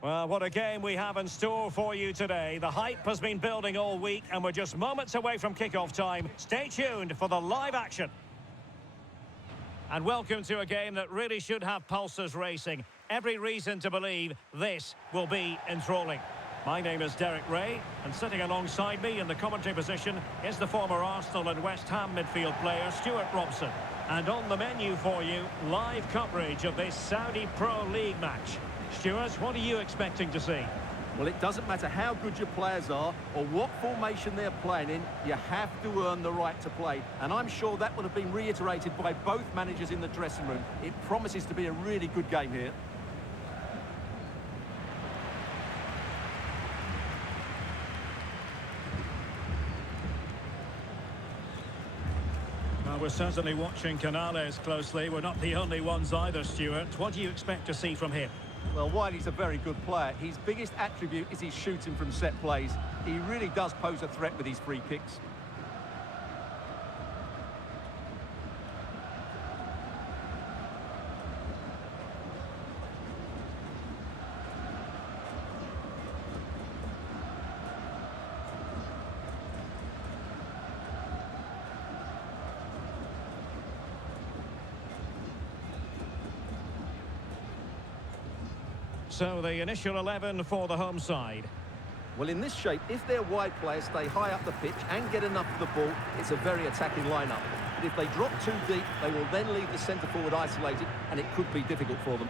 Well, what a game we have in store for you today. The hype has been building all week, and we're just moments away from kickoff time. Stay tuned for the live action. And welcome to a game that really should have pulses racing. Every reason to believe this will be enthralling. My name is Derek Ray, and sitting alongside me in the commentary position is the former Arsenal and West Ham midfield player, Stuart Robson. And on the menu for you, live coverage of this Saudi Pro League match. Stuart, what are you expecting to see? Well, it doesn't matter how good your players are or what formation they're playing in, you have to earn the right to play. And I'm sure that would have been reiterated by both managers in the dressing room. It promises to be a really good game here. Well, we're certainly watching Canales closely. We're not the only ones either, Stuart. What do you expect to see from him? Well, Wiley's a very good player. His biggest attribute is his shooting from set plays. He really does pose a threat with his free kicks. So the initial 11 for the home side. Well, in this shape, if their wide players stay high up the pitch and get enough of the ball, it's a very attacking lineup. But if they drop too deep, they will then leave the centre-forward isolated, and it could be difficult for them.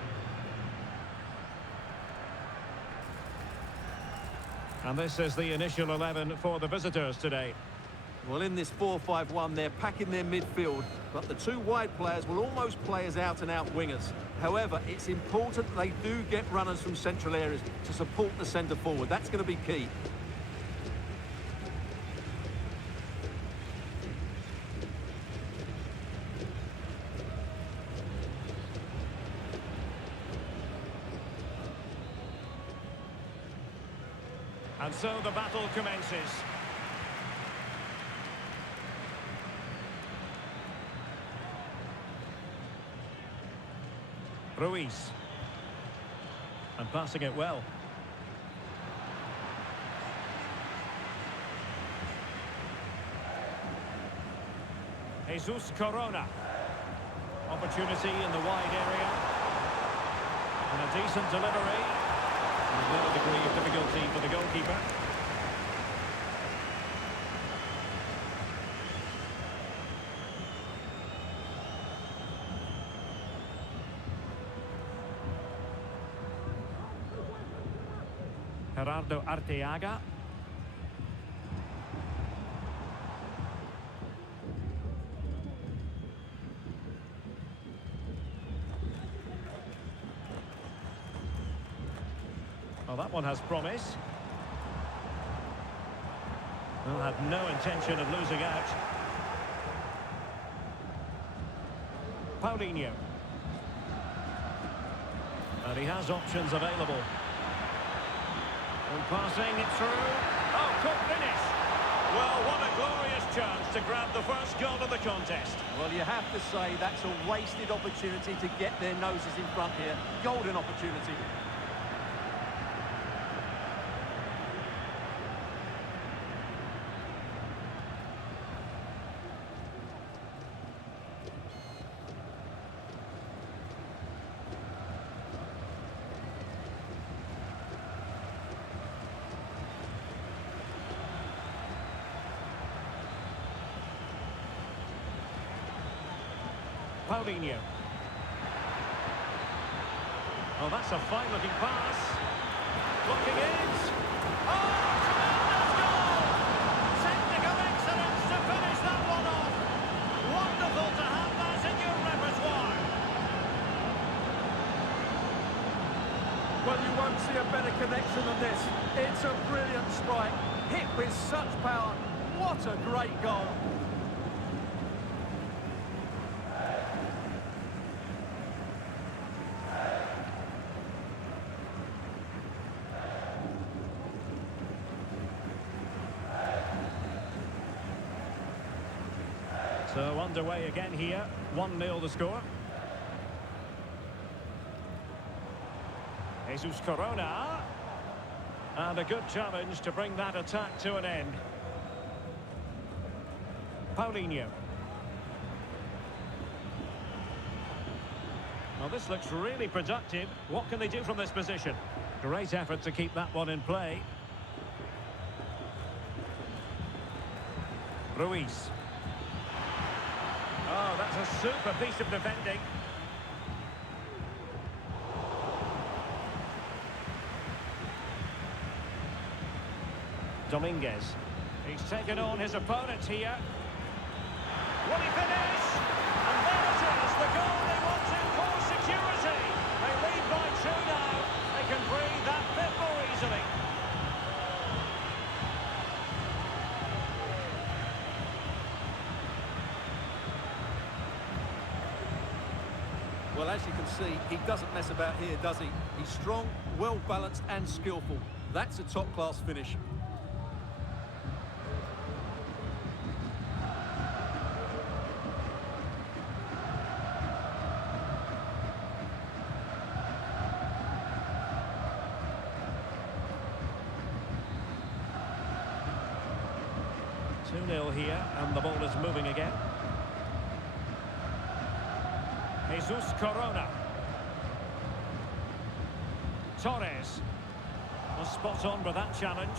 And this is the initial 11 for the visitors today. Well, in this 4-5-1, they're packing their midfield, but the two wide players will almost play as out-and-out wingers. However, it's important that they do get runners from central areas to support the centre-forward. That's going to be key. And so the battle commences. Ruiz. And passing it well. Jesus Corona. Opportunity in the wide area. And a decent delivery. With no degree of difficulty for the goalkeeper. Gerardo Arteaga. Well, that one has promise. Well, had no intention of losing out. Paulinho. And he has options available. And passing it through. Oh, good finish. Well, what a glorious chance to grab the first goal of the contest. Well, you have to say that's a wasted opportunity to get their noses in front here. Golden opportunity. Paulinho. Oh, that's a fine-looking pass. Blocking it. Oh, tremendous goal! Technical excellence to finish that one off. Wonderful to have that in your repertoire. Well, you won't see a better connection than this. It's a brilliant strike. Hit with such power. What a great goal. So underway again here. 1-0 the score. Jesus Corona. And a good challenge to bring that attack to an end. Paulinho. Well, this looks really productive. What can they do from this position? Great effort to keep that one in play. Ruiz. Oh, that's a super piece of defending. Dominguez. He's taken on his opponent here. Will he finish? And there it is, the goal they wanted for security. They lead by 2 now. They can breathe that bit more easily. Well, as you can see, he doesn't mess about here, does he? He's strong, well-balanced and skillful. That's a top-class finish. Here, and the ball is moving again. Jesus Corona. Torres was spot on with that challenge.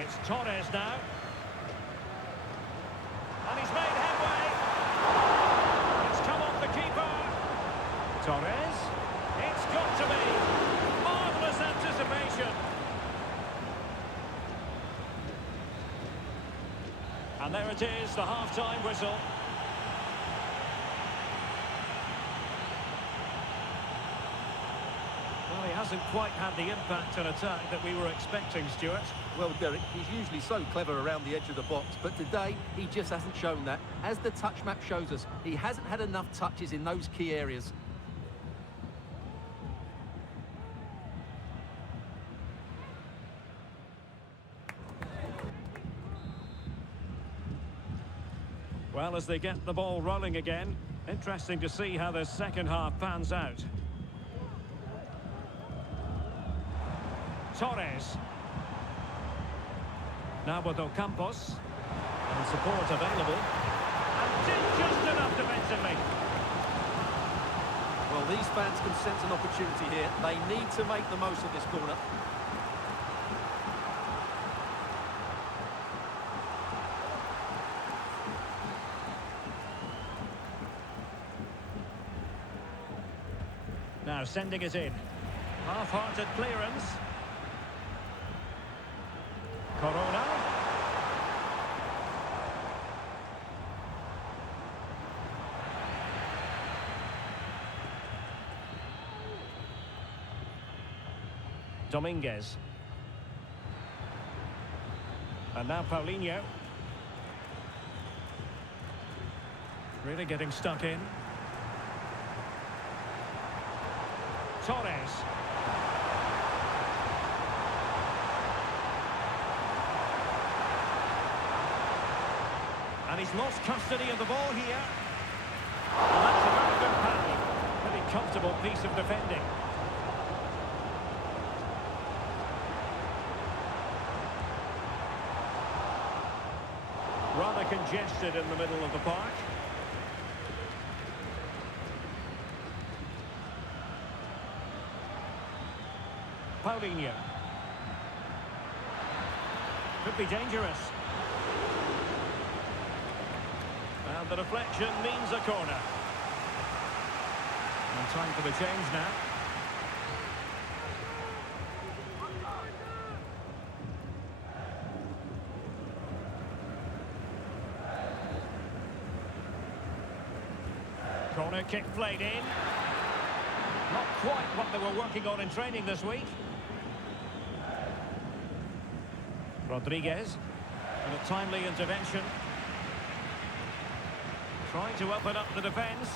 It's Torres now. And he's made headway. It's come off the keeper. Torres. It's got to be. Anticipation. And there it is, the half-time whistle. Well, he hasn't quite had the impact and attack that we were expecting, Stuart. Well, Derek, he's usually so clever around the edge of the box, but today he just hasn't shown that. As the touch map shows us, he hasn't had enough touches in those key areas. Well, as they get the ball rolling again, interesting to see how the second half pans out. Torres. Now with Ocampos. And support available. And did just enough defensively. Well, these fans can sense an opportunity here. They need to make the most of this corner. Now sending it in. Half-hearted clearance. Corona. Dominguez. And now Paulinho. Really getting stuck in. Torres. And he's lost custody of the ball here. And that's a very good pass. Pretty comfortable piece of defending. Rather congested in the middle of the park. Paulinho. Could be dangerous. And the deflection means a corner. And time for the change now. Corner kick played in. Not quite what they were working on in training this week. Rodriguez, and a timely intervention. Trying to open up the defence.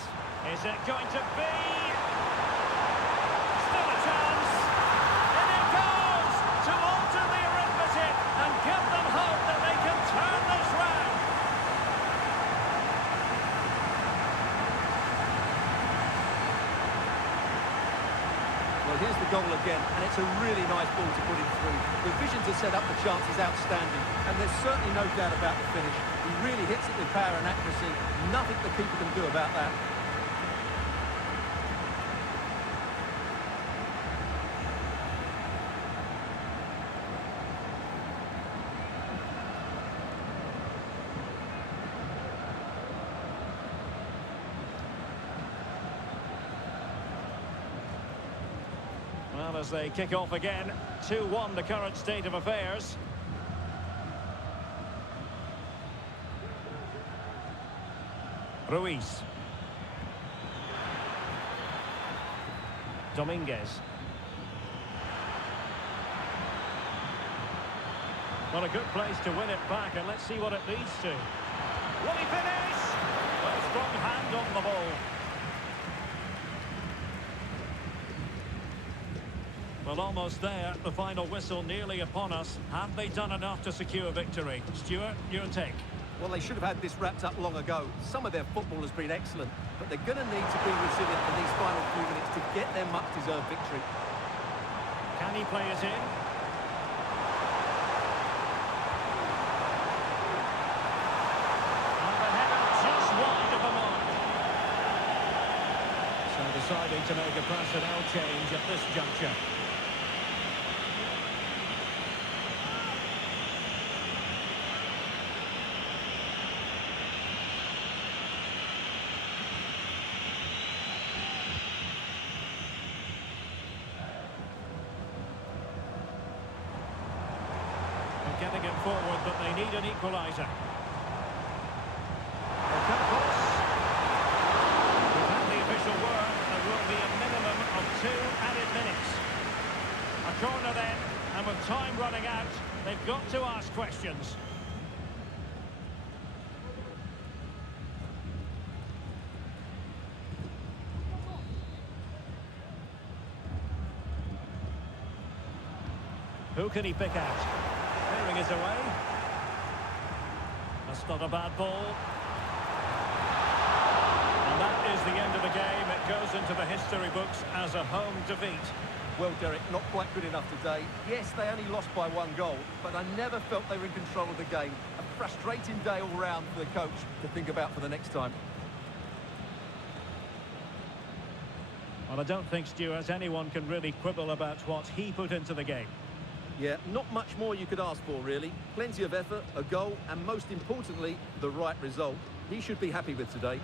Is it going to be? Still a chance. And it goes to alter the arithmetic and give them hope that they can turn this round. Well, here's the goal again, and it's a really nice ball to put him through. The vision to set up the chance is outstanding, and there's certainly no doubt about the finish. He really hits it with power and accuracy. Nothing the keeper can do about that. Well, as they kick off again, 2-1 the current state of affairs. Ruiz. Dominguez. Well, a good place to win it back, and let's see what it leads to. Will he finish? Well, strong hand on the ball. Well, almost there. The final whistle nearly upon us. Have they done enough to secure victory? Stuart, your take? Well, they should have had this wrapped up long ago. Some of their football has been excellent, but they're going to need to be resilient for these final few minutes to get their much-deserved victory. Can he play it in? And the header just wide of the mark. So deciding to make a personnel change at this juncture. Getting it forward, but they need an equaliser. We've had the official word. There will be a minimum of 2 added minutes. A corner then, and with time running out, they've got to ask questions. Who can he pick out? Clearing it away. That's not a bad ball. And that is the end of the game. It goes into the history books as a home defeat. Well, Derek, not quite good enough today. Yes, they only lost by 1 goal, but I never felt they were in control of the game. A frustrating day all round for the coach to think about for the next time. Well, I don't think, Stuart, anyone can really quibble about what he put into the game. Yeah, not much more you could ask for, really. Plenty of effort, a goal, and most importantly, the right result. He should be happy with today.